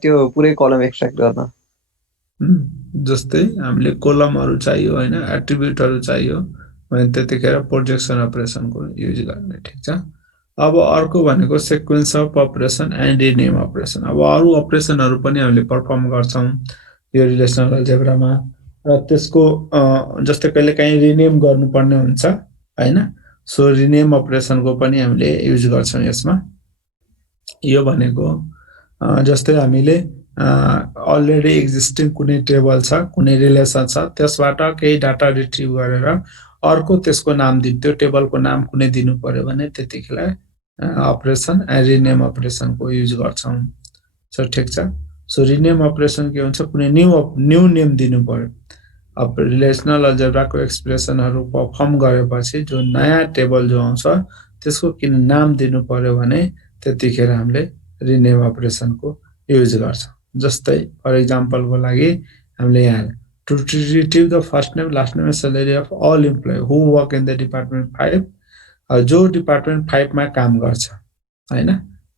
त्यो पुरै कलम एक्सट्र्याक्ट गर्न जस्तै हामीले कोलमहरु चाहियो हैन एट्रिब्युटहरु चाहियो भने त्यतिखेर प्रोजेक्सन अपरेसनको युज गर्ने ठीक छ अब अर्को भनेको sequence of operation and rename operation अब अरु अपरेसनहरु पनि हामीले परफर्म गर्छौं यो रिलेसनल अलजेब्रामा र त्यसको जस्तै कहिलेकाहीँ रिनेम गर्नुपर्ने हुन्छ हैन सो रिनेम अपरेसनको पनि हामीले युज गर्छौं यसमा यो भनेको जस्तै हामीले अलरेडी एक्जिस्टिङ कुनै टेबल छ कुनै रिलेसन छ त्यसबाट केही डाटा रिट्रिभ गरेर अर्को त्यसको नाम दिनु त्यो टेबलको नाम कुनै दिनु पर्यो भने त्यतिखेर अपरेसन रिनेम अपरेसनको युज गर्छौं सो ठीक छ सो रिनेम अपरेसन के हुन्छ कुनै न्यू नेम दिनु पर्यो अब रिलेसनल अलजेब्राको एक्सप्रेसनहरु परफर्म गरेपछि जो नयाँ टेबल जो आउँछ त्यसको किन नाम दिनु पर्यो भने त्यतिखेर हामीले रिनेम अपरेसनको युज गर्छौं जस्तै फर एक्जाम्पलको लागि हामीले यहाँ to retrieve the first name last name and salary of all employees who work in the department 5 जो department 5 मा काम गर्छ हैन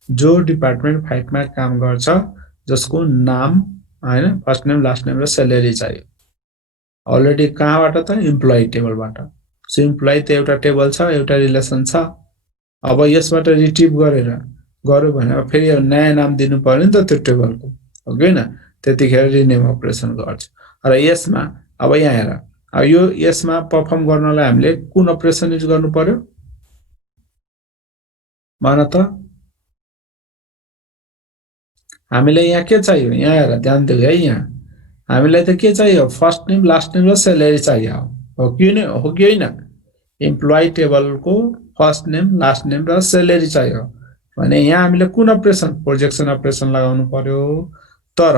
जो department 5 मा काम गर्छ जसको नाम हैन फर्स्ट नेम लास्ट नेम र सैलरी चाहियो अलरेडी कहाँबाट त एम्प्लोइ टेबलबाट सो एम्प्लोइ त एउटा टेबल छ एउटा रिलेसन छ अब यसबाट रिट्रिभ गरेर गर्यो भने फेरि नयाँ नाम दिनु पर्यो नि त त्यो टेबलको हो हैन त्यतिखेर रिनेम अपरेसन गर्छ र यसमा अब यहाँ हेर अब यो यसमा परफर्म गर्नलाई हामीले कुन अपरेसन युज गर्नु पर्यो भन त हामीलाई यहाँ के चाहियो यहाँ हेर ध्यान दिऊ है यहाँ हामीलाई त के चाहियो फर्स्ट नेम लास्ट नेम र सैलरी चाहियो हो कि हैन एम्प्लोइ टेबलको फर्स्ट नेम लास्ट नेम र सैलरी चाहियो भने यहाँ हामीले कुन अपरेसन प्रोजेक्सन अपरेसन लगाउनु पर्यो तर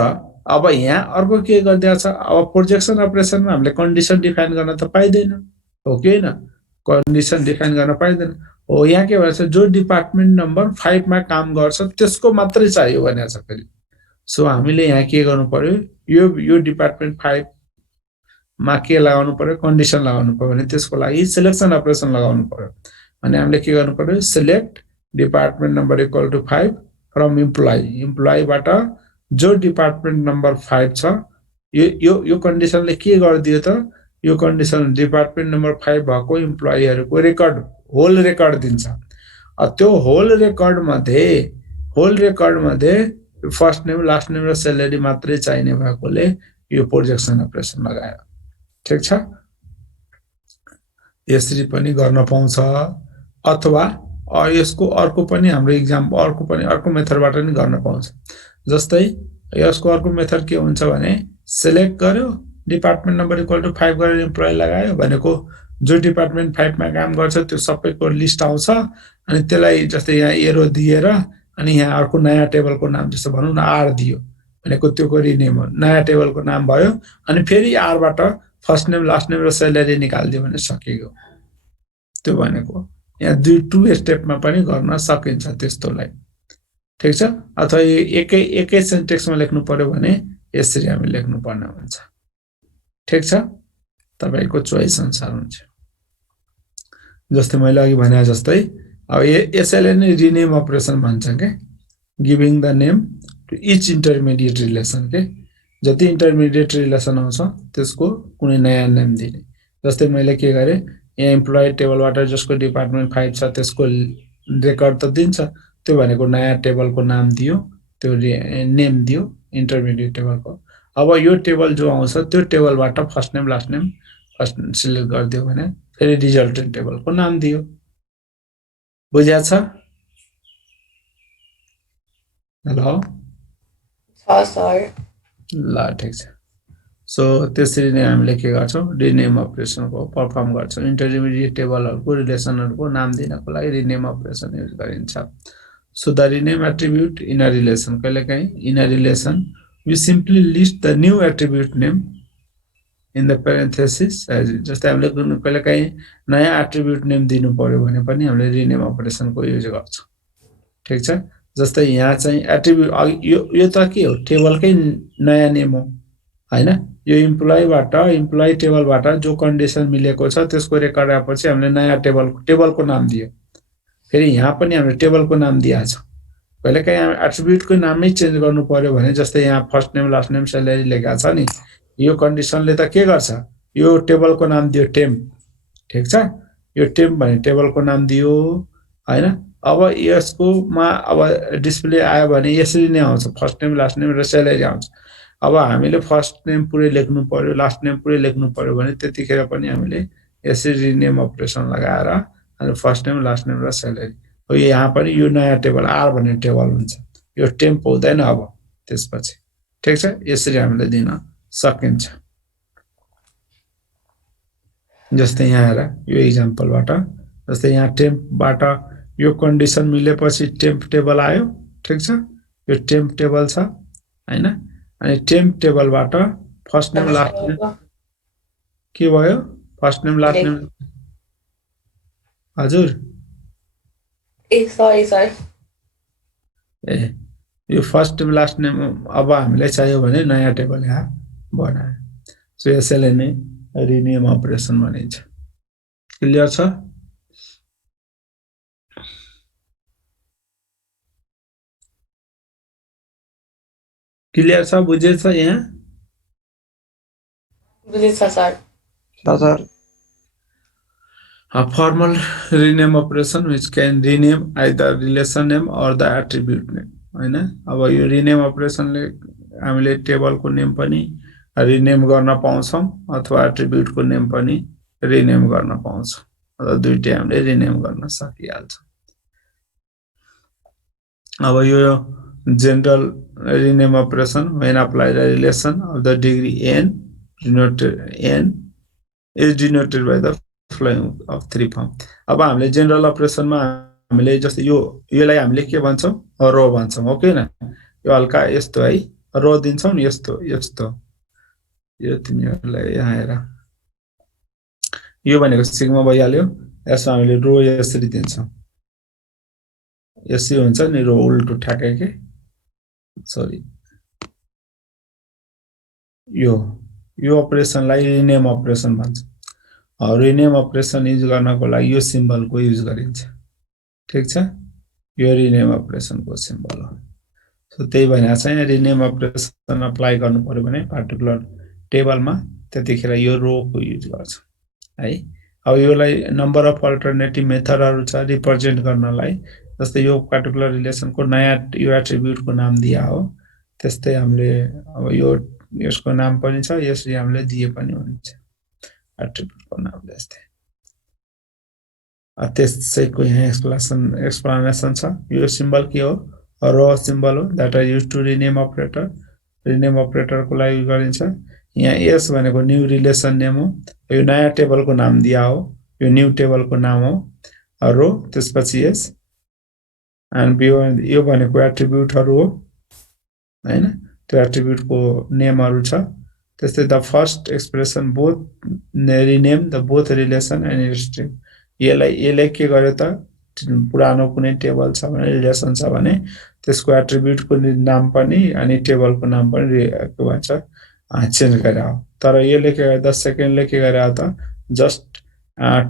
अब यहाँ अर्को के गर्दिया छ अब प्रोजेक्सन अपरेसनमा हामीले कन्डिसन डिफाइन गर्न त पाइदैन हो कि हैन कन्डिसन डिफाइन गर्न पाइदैन हो यहाँ के भन्छ जो डिपार्टमेन्ट नम्बर 5 मा काम गर्छ त्यसको मात्रै चाहियो भनेको छ फेरि सो हामीले यहाँ के गर्नु पर्यो यो डिपार्टमेन्ट 5 मा के लगाउनु पर्यो कन्डिसन लगाउनु पर्यो भने त्यसको लागि सिलेक्सन अपरेसन लगाउनु पर्यो भने हामीले के गर्नु पर्यो select department number equal to 5 from इम्प्लोइबाट जो डिपार्टमेन्ट नम्बर 5 छ यो कन्डिसनले के गरिदियो त यो कन्डिसन डिपार्टमेन्ट नम्बर 5 भएको इम्प्लोइहरुको रेकर्ड होल रेकर्ड दिन्छ त्यो होल रेकर्ड मध्ये फर्स्ट नेम लास्ट नेम र स्यालेरी मात्रै चाहिने भएकोले यो प्रोजेक्सन अपरेसन लगायो ठीक छ यसरी पनि गर्न पाउँछ अथवा यसको अर्को पनि हाम्रो अर्को मेथडबाट पनि गर्न पाउँछ जस्तै यसको अर्को मेथड के हुन्छ भने सिलेक्ट गर्यो डिपार्टमेन्ट नम्बर इक्वल टु 5 गरेर इम्प्लोइ लगायो भनेको जो डिपार्टमेन्ट 5 मा काम गर्छ त्यो सबैको लिस्ट आउँछ अनि त्यसलाई जस्तै यहाँ एरो दिएर अनि यहाँ अर्को नयाँ टेबलको नाम जस्तो भनौं न आर दियो भनेको त्योको रिनेम हो नयाँ टेबलको नाम भयो अनि फेरि आर बाट फर्स्ट नेम लास्ट नेम र स्यालेरी निकाल्दियो भने सकियो त्यो भनेको यहाँ टु स्टेपमा पनि गर्न सकिन्छ त्यस्तोलाई ठीक छ अथवा एकै सिन्टेक्समा लेख्नु पर्यो भने यसरी हामी लेख्नु पर्ने हुन्छ ठीक छ तपाईको चोइस अनुसार हुन्छ जस्तै मैले अघि भने जस्तै अब यसैले नै रिनेम अपरेसन भन्छ के giving the name to each intermediate relation के जति इन्टरमिडिएट रिलेसन आउँछ त्यसको कुनै नयाँ नेम दिने जस्तै मैले के गरे यहाँ इम्प्लोइ टेबलबाट जसको डिपार्टमेन्ट 5 छ त्यसको रेकर्ड त दिन्छ त्यो भनेको नयाँ टेबलको नाम दियो त्यो नेम दियो इन्टरमिडिएट टेबलको अब यो टेबल जो आउँछ त्यो टेबलबाट first name last name first select गरिदियो भने फेरि रिजल्टेन्ट टेबलको नाम दियो बुझ्या छ हेलो छ सर ल ठीक छ सो त्यसरी नै हामीले के गर्छौं रिनेम अपरेसनको परफर्म गर्छौं इन्टरमिडिएट टेबलहरुको रिलेसनहरुको नाम दिनको लागि रिनेम अपरेसन युज गरिन्छ so the rename attribute in a relation कहिलेकाहीँ in a relation we simply list the new attribute name in the parenthesis जस्तै हामीले कहिलेकाहीँ नयाँ एट्रिब्युट नेम दिनु पर्यो भने पनि हामीले रिनेम अपरेसनको युज गर्छौं ठीक छ जस्तै यहाँ चाहिँ एट्रिब्युट यो त के हो टेबलकै नयाँ नेम हो हैन यो इम्प्लोइ टेबलबाट जो कन्डिसन मिलेको छ त्यसको रेकर्ड आएपछि हामीले नयाँ टेबलको नाम दियो फेरि यहाँ पनि हामीले टेबलको नाम दिएको छ कहिलेकाहीँ एट्रिब्युटको नामै चेन्ज गर्नु पर्यो भने जस्तै यहाँ first name last name salary लेखा छ नि यो कन्डिसनले त के गर्छ यो टेबलको नाम दियो टेम्प ठीक छ यो टेम्प भने टेबलको नाम दियो हैन अब यसकोमा अब डिस्प्ले आयो भने यसरी नै आउँछ फर्स्ट नेम लास्ट नेम र स्यालेरी आउँछ अब हामीले फर्स्ट नेम पुरै लेख्नु पर्यो लास्ट नेम पुरै लेख्नु पर्यो भने त्यतिखेर पनि हामीले यसरी रिनेम अपरेसन लगाएर अनि फर्स्ट नेम लास्ट नेम र स्यालेरी हो यहाँ पनि यो नयाँ टेबल आर भन्ने टेबल हुन्छ यो टेम्प हुँदैन अब त्यसपछि ठीक छ यसरी हामीले दिन सकिन्छ जस्तै यहाँ हेर यो एक्जाम्पलबाट जस्तै यहाँ टेम्पबाट यो कन्डिसन मिलेपछि टेम्प टेबल आयो ठीक छ यो टेम्प टेबल छ हैन अनि टेम्प टेबलबाट फर्स्ट नेम लास्ट नेम के भयो फर्स्ट नेम लास्ट नेम हजुर सरी सर यो फर्स्ट नेम लास्ट नेम अब हामीलाई चाहियो भने नयाँ टेबल यहाँ बनायो सो यसैले नै रिनेम अपरेसन भनिन्छ क्लियर छ क्लियर छ बुझेछ यहाँ बुझेछ sir sir A formal rename operation which can rename either relation name or the attribute name हैन अब यो रिनेम अपरेसनले हामीले टेबलको नेम पनि रिनेम गर्न पाउँछौं अथवा एट्रिब्युटको नेम पनि रिनेम गर्न पाउँछौं र दुईटै हामीले रिनेम गर्न सकिहाल्छौं अब यो general rename operation when applied a relation of the degree n is denoted by the following of three form अब हामीले जनरल अपरेसनमा हामीले जस्तै योलाई हामीले के भन्छौं रो भन्छौं हो किन यो हल्का यस्तो है रो दिन्छौं नि यस्तो यो तिनीहरुलाई यहाँ हेर यो भनेको सिग्मा भइहाल्यो यसमा हामीले रो यसरी दिन्छौं यसै हुन्छ नि रो उल्टो ठ्याक्कै के सरी यो यो अपरेसनलाई रिनेम अपरेसन भन्छ रिनेम अपरेसन युज गर्नको लागि यो सिम्बलको युज गरिन्छ ठीक छ यो रिनेम अपरेसनको सिम्बल हो सो त्यही भनेर चाहिँ रिनेम अपरेसन अप्लाई गर्नु पर्यो भने पार्टिकुलर टेबलमा त्यतिखेर यो रोको युज गर्छ है अब योलाई नम्बर अफ अल्टरनेटिभ मेथडहरु छ रिप्रेजेन्ट गर्नलाई जस्तै यो पार्टिकुलर रिलेसनको नयाँ यो एट्रिब्युटको नाम दिया हो त्यस्तै हामीले अब यो यसको नाम पनि छ यसले हामीले दिए पनि हुन्छ एट्रिब्युटको नाम जस्तै त्यसैको यहाँ एक्सप्लेनेसन छ यो सिम्बल के हो रो सिम्बल हो that are used to rename अपरेटरको लागि युज गरिन्छ यहाँ एस भनेको न्यू रिलेसन नेम हो यो नयाँ टेबलको नाम दिया हो यो न्यू टेबलको नाम हो रो त्यसपछि एस एन्ड यो भनेको एट्रिब्युटहरु हो हैन त्यो एट्रिब्युटको नेमहरु छ त्यस्तै the first expression both rename the both relation and string यसले के गर्यो त पुरानो कुनै टेबल छ भने रिलेसन छ भने त्यसको एट्रिब्युटको नाम पनि अनि टेबलको नाम पनि के भन्छ चेन्ज गरे हो तर यसले के गर्दा सेकेन्डले के गरे हो त जस्ट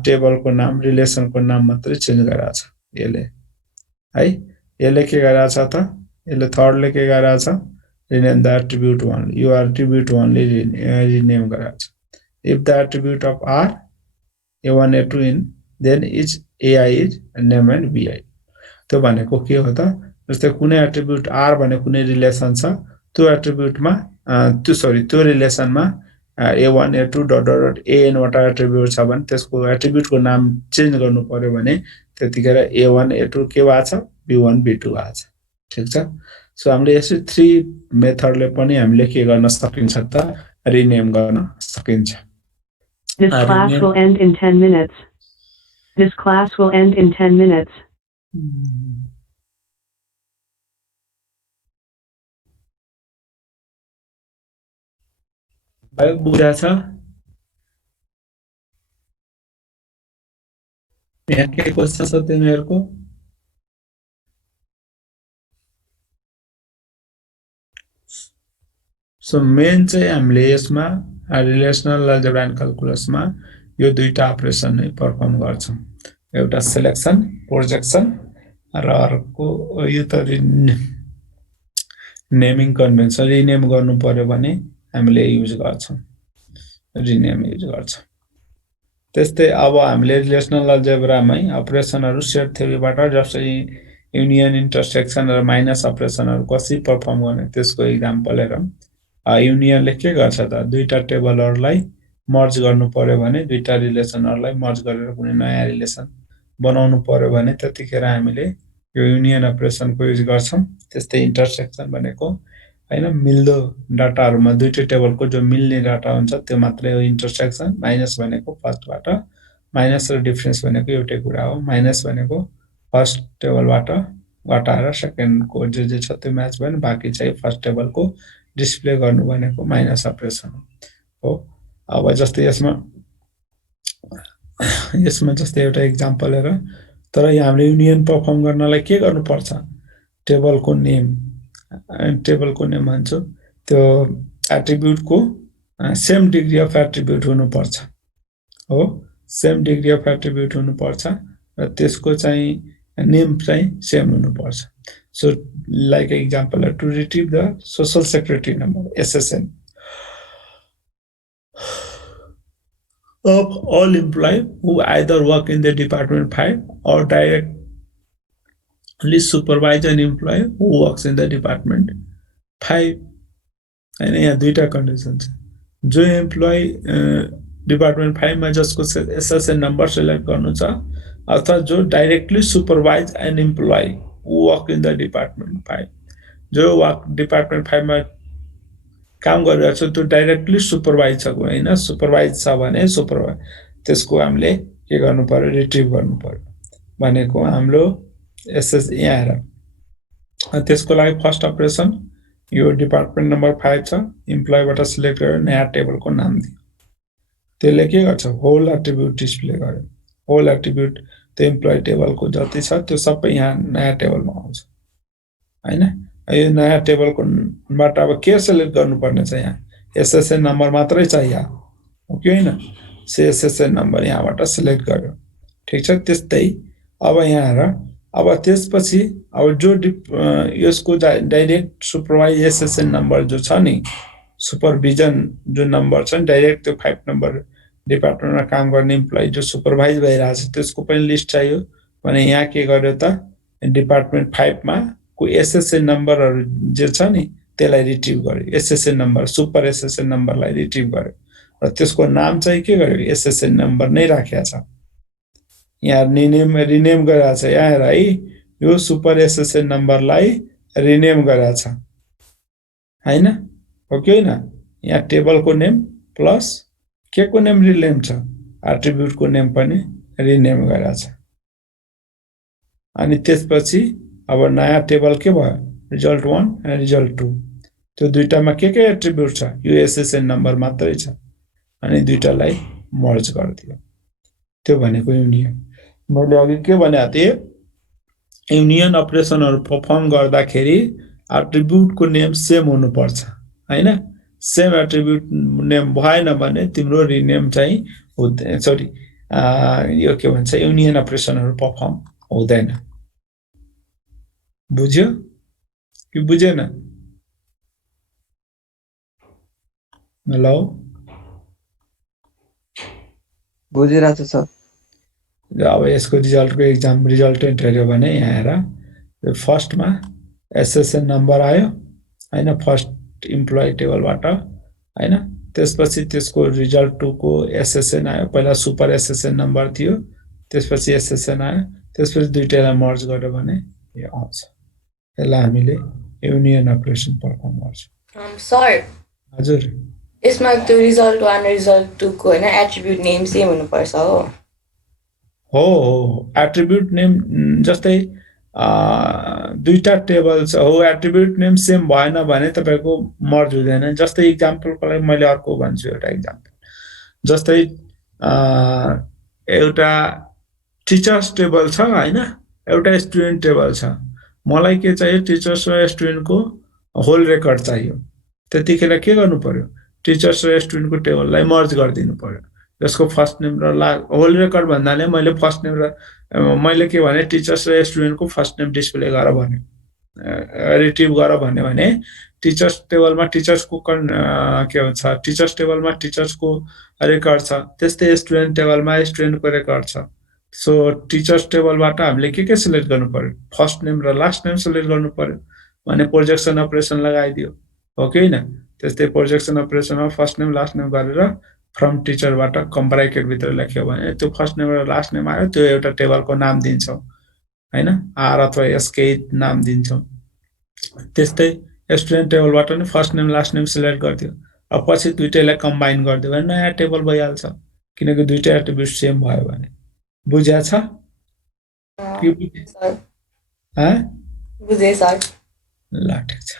टेबलको नाम रिलेसनको नाम मात्रै चेन्ज गरेको छ यसले है यसले के गरेको छ त यसले थर्डले के गरेको छ रिनेम द एट्रिब्युट ओन्ली यो एट्रिब्युट ओन्ली रिनेम गरेको छ if the attribute of R a1 a2 in then is ai is name and bi त्यो भनेको के हो त जस्तै कुनै एट्रिब्युट r भने कुनै रिलेसन छ त्यो एट्रिब्युटमा त्यो रिलेसनमा a1 a2 dot dot an वटा एट्रिब्युट छ भने त्यसको एट्रिब्युटको नाम चेन्ज गर्नु पर्यो भने त्यतिखेर a1 a2 के भन्छ b1 b2 भन्छ ठीक छ सो हामीले यसरी 3 मेथडले पनि हामीले के गर्न सकिन्छ त रिनेम गर्न सकिन्छ This class will end in 10 minutes. This class will end in 10 minutes. भाइ बुझा छ यहाँ के क्वेशन छ तिमीहरुको सो मेन चाहिँ हामीले यसमा रिलेशनल अलजेब्रा एन्ड क्याल्कुलसमा यो दुईटा अपरेसन नै परफर्म गर्छौं एउटा सिलेक्सन प्रोजेक्सन र अर्को यो त नेमिङ कन्भेन्सन रिनेम गर्नु पर्यो भने हामीले युज गर्छौं रिनेम युज गर्छौं त्यस्तै अब हामीले रिलेशनल अलजेब्रामै अपरेसनहरु सेट थ्योरीबाट जस्तै युनियन इन्टरसेक्सन र माइनस अपरेसनहरु कसरी परफर्म गर्ने त्यसको एक्जाम्पल हेरौं युनियनले के गर्छ त दुईटा टेबलहरुलाई मर्ज गर्नु पर्यो भने दुईटा रिलेसनहरुलाई मर्ज गरेर कुनै नयाँ रिलेसन बनाउनु पर्यो भने त्यतिखेर हामीले यो युनियन अपरेसनको युज गर्छौं त्यस्तै इन्टरसेक्सन भनेको हैन मिल्दो डाटाहरुमा दुईटा टेबलको जो मिल्ने डाटा हुन्छ त्यो मात्रै हो इन्टरसेक्सन माइनस भनेको फर्स्टबाट माइनस र डिफरेन्स भनेको एउटै कुरा हो माइनस भनेको फर्स्ट टेबलबाट घटाएर सेकेन्डको जे छ त्यो म्याच भयो भने बाँकी चाहिँ फर्स्ट टेबलको डिस्प्ले गर्नु भनेको माइनस अपरेसन हो अब जस्तै यसमा जस्तै एउटा एक्जाम्पल हेर तर यहाँ हामीले युनियन परफर्म गर्नलाई के गर्नु पर्छ टेबलको नेम भन्छ त्यो एट्रिब्युटको सेम डिग्री अफ एट्रिब्युट हुनु पर्छ हो सेम डिग्री अफ एट्रिब्युट हुनु पर्छ र त्यसको चाहिँ नेम चाहिँ सेम हुनु पर्छ so like example to retrieve the social security number SSN of all employees who either work in the department 5 or directly supervise an employee who works in the department 5 and यहाँ दुईटा कन्डिसन छ जो एम्प्लोइ डिपार्टमेन्ट 5 मा जसको SSN नम्बर सिलेक्ट गर्नु छ अथवा जो directly supervise an employee work in the department 5 जो वर्क डिपार्टमेन्ट 5 मा काम गरिरहेको छ त्यो डाइरेक्टली सुपरवाइज छ हैन सुपरवाइज छ भने सुपरवाइज त्यसको हामीले के गर्नु पर्यो रिट्रिभ गर्नु पर्यो भनेको हाम्रो एसएस यहाँ हेर त्यसको लागि फर्स्ट अपरेसन यो डिपार्टमेन्ट नम्बर 5 छ एम्प्लोइबाट सिलेक्ट गरेर नयाँ टेबलको नाम दियो त्यसले के गर्छ होल एट्रिब्युट डिस्प्ले गर्यो होल एट्रिब्युट त्यो एम्प्लोइ टेबलको जति छ त्यो सबै यहाँ नयाँ टेबलमा आउँछ हैन यो नयाँ टेबलको बाट अब के सिलेक्ट गर्नुपर्ने छ यहाँ SSN नम्बर मात्रै चाहियो हो कि होइन SSN नम्बर यहाँबाट सिलेक्ट गर्यो ठीक छ त्यस्तै अब यहाँ हेर अब त्यसपछि अब जो यसको डाइरेक्ट सुपरवाइज SSN नम्बर जो छ नि सुपरभिजन जो नम्बर छ नि डाइरेक्ट त्यो 5 नम्बर डिपार्टमेन्टमा काम गर्ने इम्प्लोइ जो सुपरभाइज भइरहेछ त्यसको पनि लिस्ट चाहियो भने यहाँ के गर्यो त डिपार्टमेन्ट 5 मा को SSN नम्बरहरु जे छ नि त्यसलाई रिट्रिभ गर्यो SSN नम्बर सुपर SSN नम्बरलाई रिट्रिभ गर्यो र त्यसको नाम चाहिँ के गर्यो SSN नम्बर नै राखेको छ यहाँ रिनेम गरेको छ यहाँ हेर है यो सुपर SSN नम्बरलाई रिनेम गरेको छ हैन हो कि हैन यहाँ टेबलको नेम प्लस के को नेम रिनेम छ एट्रिब्युटको नेम पनि रिनेम गरेको छ अनि त्यसपछि अब नयाँ टेबल के भयो रिजल्ट 1 र रिजल्ट 2 त्यो दुईटामा के एट्रिब्युट छ यो SSN नम्बर मात्रै छ अनि दुईटालाई मर्ज गरिदियो त्यो भनेको युनियन मैले अघि के भनेको थिए युनियन अपरेसनहरु परफर्म गर्दाखेरि एट्रिब्युटको नेम सेम हुनुपर्छ हैन सेम एट्रिब्युट नेम भएन भने तिम्रो रिनेम चाहिँ सरी यो के भन्छ युनियन अपरेसनहरु परफर्म हुँदैन बुझ्यो कि बुझेन हेलो बुझिरहेको छ अब यसको रिजल्टको एक्जाम रिजल्टेन्ट हेर्यो भने यहाँ हेर फर्स्टमा SSN नम्बर आयो हैन फर्स्ट इम्प्लोइ टेबलबाट हैन त्यसपछि त्यसको रिजल्ट 2 को SSN आयो पहिला सुपर SSN नम्बर थियो त्यसपछि SSN आयो त्यसपछि दुईटैलाई मर्ज गर्यो भने यो आउँछ यसलाई हामीले युनियन अपरेसन परफर्म गर्छौं सर हजुर यसमा त्यो रिजल्ट 1 र रिजल्ट 2 को हैन एट्रिब्युट नेम सेम हुनुपर्छ हो एट्रिब्युट नेम जस्तै दुईटा टेबल छ हो एट्रिब्युट नेम सेम भएन भने तपाईको मर्ज हुँदैन जस्तै एक्जाम्पलको लागि मैले अर्को भन्छु एउटा एक्जाम्पल जस्तै एउटा टिचर्स टेबल छ हैन एउटा स्टुडेन्ट टेबल छ मलाई के चाहियो टिचर्स र स्टुडेन्टको होल रेकर्ड चाहियो त्यतिखेर के गर्नु पर्यो टिचर्स र स्टुडेन्टको टेबललाई मर्ज गरिदिनु पर्यो जसको फर्स्ट नेम र होल रेकर्ड भन्नाले मैले फर्स्ट नेम र मैले के भने टिचर्स र स्टुडेन्टको फर्स्ट नेम डिस्प्ले गर भन्यो रिट्रिभ गर भन्यो भने टिचर्स टेबलमा टिचर्सको के भन्छ टिचर्स टेबलमा टिचर्सको रेकर्ड छ त्यस्तै स्टुडेन्ट टेबलमा स्टुडेन्टको रेकर्ड छ सो टिचर्स टेबलबाट हामीले के सिलेक्ट गर्नु पर्यो फर्स्ट नेम र लास्ट नेम सिलेक्ट गर्नु पर्यो भने प्रोजेक्सन अपरेसन लगाइदियो हो कि हैन त्यस्तै प्रोजेक्सन अपरेसनमा फर्स्ट नेम लास्ट नेम गरेर फ्रम टिचरबाट कम्ब्राकेट भित्र लेख्यो भने त्यो फर्स्ट नेम र लास्ट नेम आयो त्यो एउटा टेबलको नाम दिन्छौ हैन आर अथवा एस के नाम दिन्छौ त्यस्तै स्टुडेन्ट टेबलबाट नि first name last name select गर्दियो अब पछि दुईटैलाई कम्बाइन गर्दियो भने नयाँ टेबल भइहाल्छ किनकि दुईटै एट्रिब्युट सेम भयो भने बुझ्या छ बुझे सर ल ठीक छ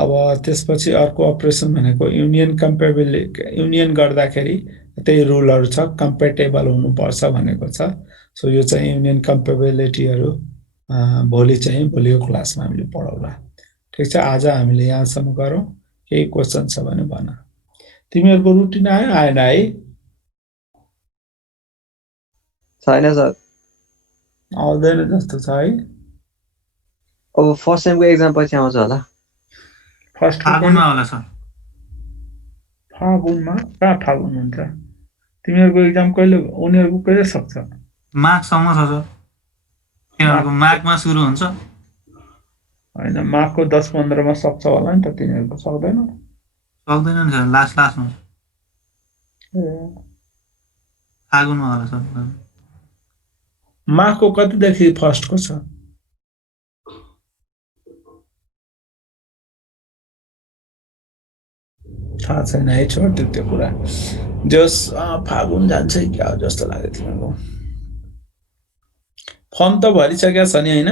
अब त्यसपछि अर्को अपरेसन भनेको युनियन कम्पेबिलिटी युनियन गर्दाखेरि त्यही रुलहरु छ कम्पेटेबल हुनुपर्छ भनेको छ सो यो चाहिँ युनियन कम्पेबिलिटीहरु भोलि भोलिको क्लासमा हामीले पढाउला ठीक छ आज हामीले यहाँसम्म गरौँ केही क्वेशन छ भने भन तिमीहरुको रुटिन आएन है छैन सर आउँदैन जस्तो छ है अब फर्स्ट सेमको एक्जाम पछि आउँछ होला फर्स्ट फागुनमा होला सर फागुनमा कहाँ फागुन हुन्छ तिमीहरुको एक्जाम कहिले उनीहरुको कहिले सक्छ माघसम्म छ सर तिनीहरुको माघमा सुरु हुन्छ हैन माघको 10-15 मा सक्छ होला नि त तिनीहरुको सक्दैन सक्दैन नि सर लास्टमा फागुनमा होला सर माघको कतिदेखि फर्स्टको छ थाहा छैन है छोड त्यो कुरा जस फागुन जान्छ क्या जस्तो लाग्यो तिमीहरुको फर्म त भरिसकेको छ नि हैन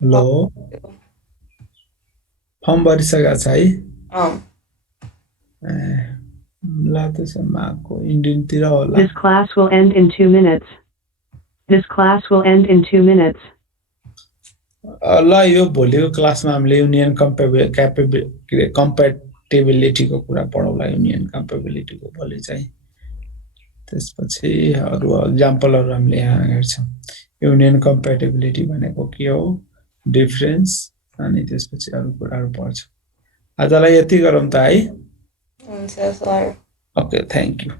हेलो फर्म भरिसकेको छ है ल त्यसो माघको इन्डियनतिर होला This class will end in 2 minutes. This class will end in 2 minutes. ल यो भोलिको क्लासमा हामीले युनियन कम्प्याटिबिलिटीको कुरा पढौँला युनियन कम्प्याटिबिलिटीको भोलि चाहिँ त्यसपछि अरु एक्जाम्पलहरु हामीले यहाँ हेर्छौं युनियन कम्प्याटिबिलिटी भनेको के हो डिफरेन्स अनि त्यसपछि अरु कुराहरु पढ्छौं आजलाई यति गरौँ त है हुन्छ सर ओके थ्यांक यू